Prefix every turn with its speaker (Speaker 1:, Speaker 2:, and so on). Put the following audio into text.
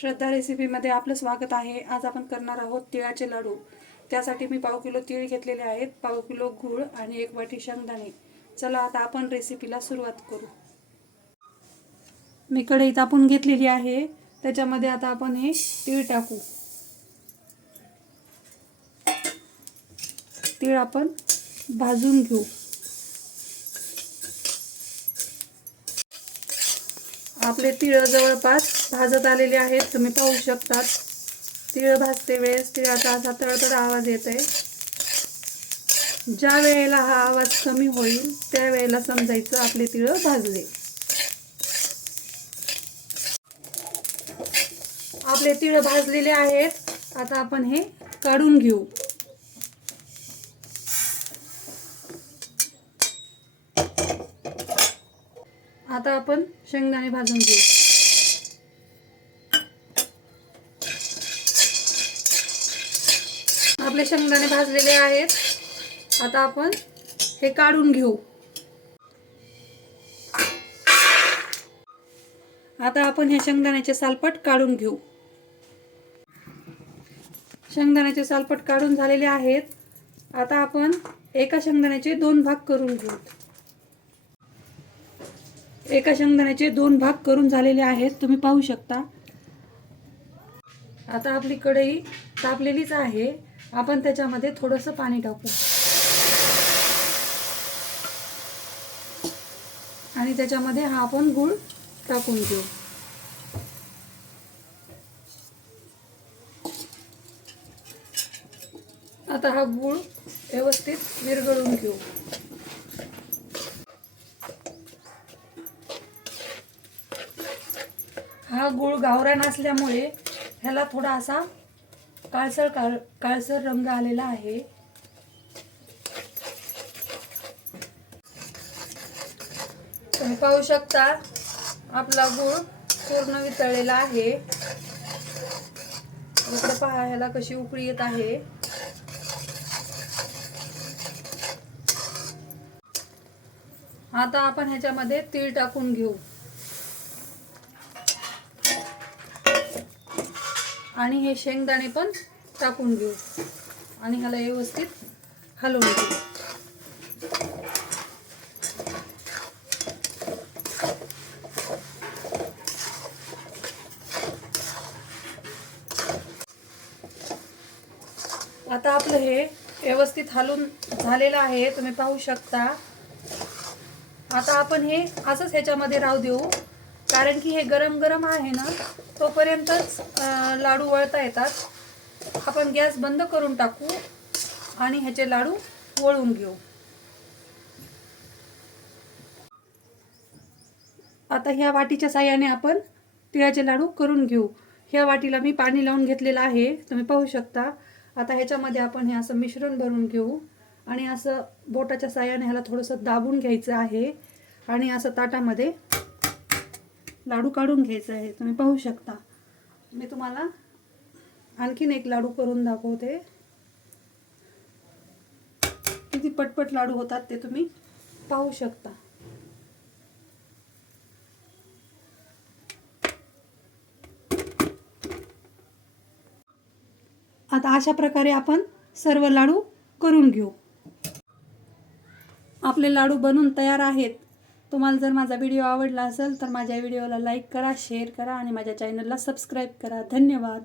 Speaker 1: श्रद्धा रेसिपीमध्ये आपलं स्वागत आहे. आज आपण करणार आहोत तिळाचे लाडू. त्यासाठी मी पाव किलो तीळ घेतलेले आहेत. पाव किलो गूळ आणि एक वाटी शेंगदाणे. चला आता आपण रेसिपीला सुरुवात करू. मी कढई तापून घेतलेली आहे. त्याच्यामध्ये आता आपण हे तीळ टाकू. तीळ आपण भाजून घेऊ. आपले तिळ जवळपास भाजत आलेले आहेत. तुम्ही पाहू शकतात. तिळ भाजते वेळेस. तिळाचा असा तळतळ आवाज येत आहे ज्या वेळेला हा आवाज कमी होईल त्यावेळेला समजायचं आपले तिळ भाजले. आपले तिळ भाजलेले आहेत. आता आपण हे काढून घेऊ. आता आपण शेंगदाणे भाजून घेऊ. आपले शेंगदाणे भाजलेले आहेत. आता आपण हे काढून घेऊ. आता आपण हे शेंगदाण्याचे सालपट काढून घेऊ. शेंगदाण्याचे सालपट काढून झालेले आहेत. आता आपण एका शेंगदाण्याचे दोन भाग करून घेऊ. एका शेंगदाण्याचे दोन भाग करून झालेले आहेत. तुम्ही पाहू शकता. आता आपली कढई तापलेलीच आहे. आपण त्याच्यामध्ये थोडंसं पाणी टाकू. आणि त्याच्यामध्ये हा आपण गूळ टाकून घेऊ. आता हा गूळ व्यवस्थित विरघळून घेऊ. हा गूळ गावरान असल्यामुळे ह्याला थोडा असा काळसर काळ काळसर रंग आलेला आहे. तुम्ही पाहू शकता आपला गूळ पूर्ण वितळलेला आहे. इकडे पहा ह्याला कशी उकळी येत आहे. आता आपण ह्याच्यामध्ये तीळ टाकून घेऊ. आणि हे शेंगदाणे पण टाकून घेऊ. आणि ह्याला व्यवस्थित हलवून घेऊ. आता आपलं हे व्यवस्थित हलून झालेलं आहे तुम्ही पाहू शकता. आता आपण हे असंच ह्याच्यामध्ये राहू देऊ. कारण की हे गरम गरम आहे ना तोपर्यंतच लाडू वळता येतात. आपण गॅस बंद करून टाकू आणि ह्याचे लाडू वळून घेऊ. आता ह्या वाटीच्या साह्याने आपण तिळाचे लाडू करून घेऊ. ह्या वाटीला मी पाणी लावून घेतलेलं आहे तुम्ही पाहू शकता. आता ह्याच्यामध्ये आपण हे असं मिश्रण भरून घेऊ आणि असं बोटाच्या साह्याने ह्याला थोडंसं दाबून घ्यायचं आहे आणि असं ताटामध्ये लाडू काढून घ्यायचं आहे तुम्ही पाहू शकता. मी तुम्हाला आणखीन एक लाडू करून दाखवते. किती पटपट लाडू होतात ते तुम्ही पाहू शकता. आता अशा प्रकारे आपण सर्व लाडू करून घेऊ. आपले लाडू बनून तयार आहेत. तुम्हाला जर माझा व्हिडिओ आवडला असेल तर माझ्या व्हिडिओला लाईक करा शेअर करा आणि माझ्या चॅनलला सबस्क्राईब करा. धन्यवाद.